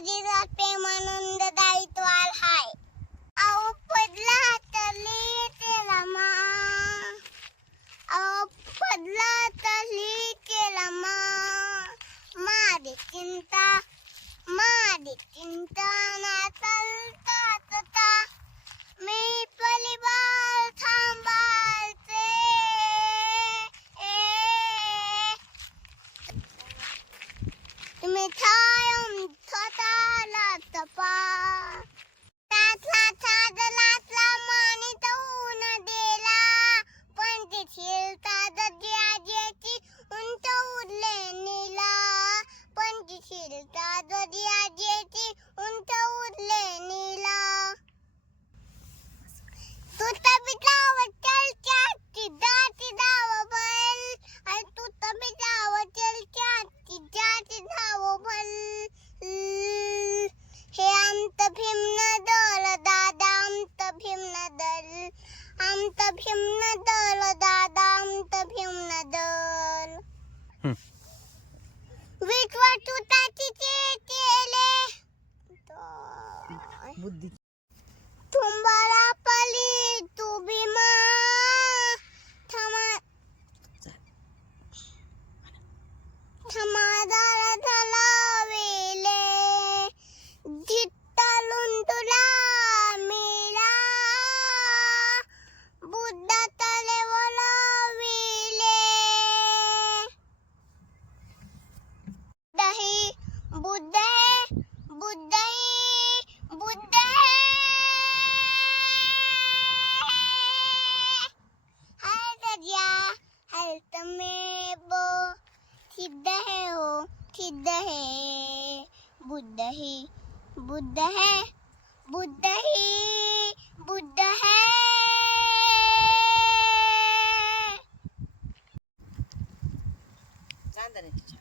Adidas. आमचं न दल दादा तभीम न दल। विटवा विठवा तुटाची तेले बुद्धी बुद्ध है बुद्ध। ही बुद्ध है हर गजा सिद्ध है हो सिद्ध है। बुद्ध ही बुद्ध है बुद्ध। ही बुद्ध है चांदण्याची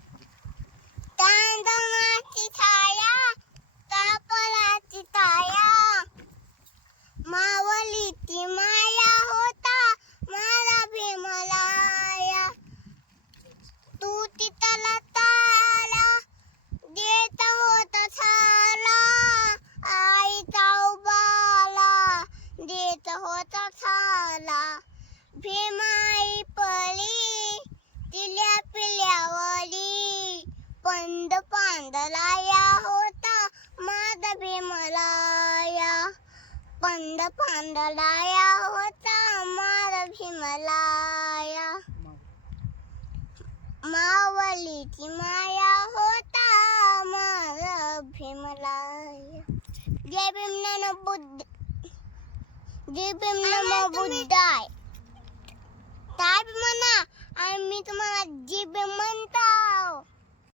भीमाई पळी तिल्या पिल्यावली. पंद पांदलाया होता माद भीमलाया पंद पांदलाया होता माद भीमलाया मावलीची माया होता माद भीमलाया जय भीम नमो बुद्ध जय भीम नमो बुद्धाय. mi tu mga GB mantap.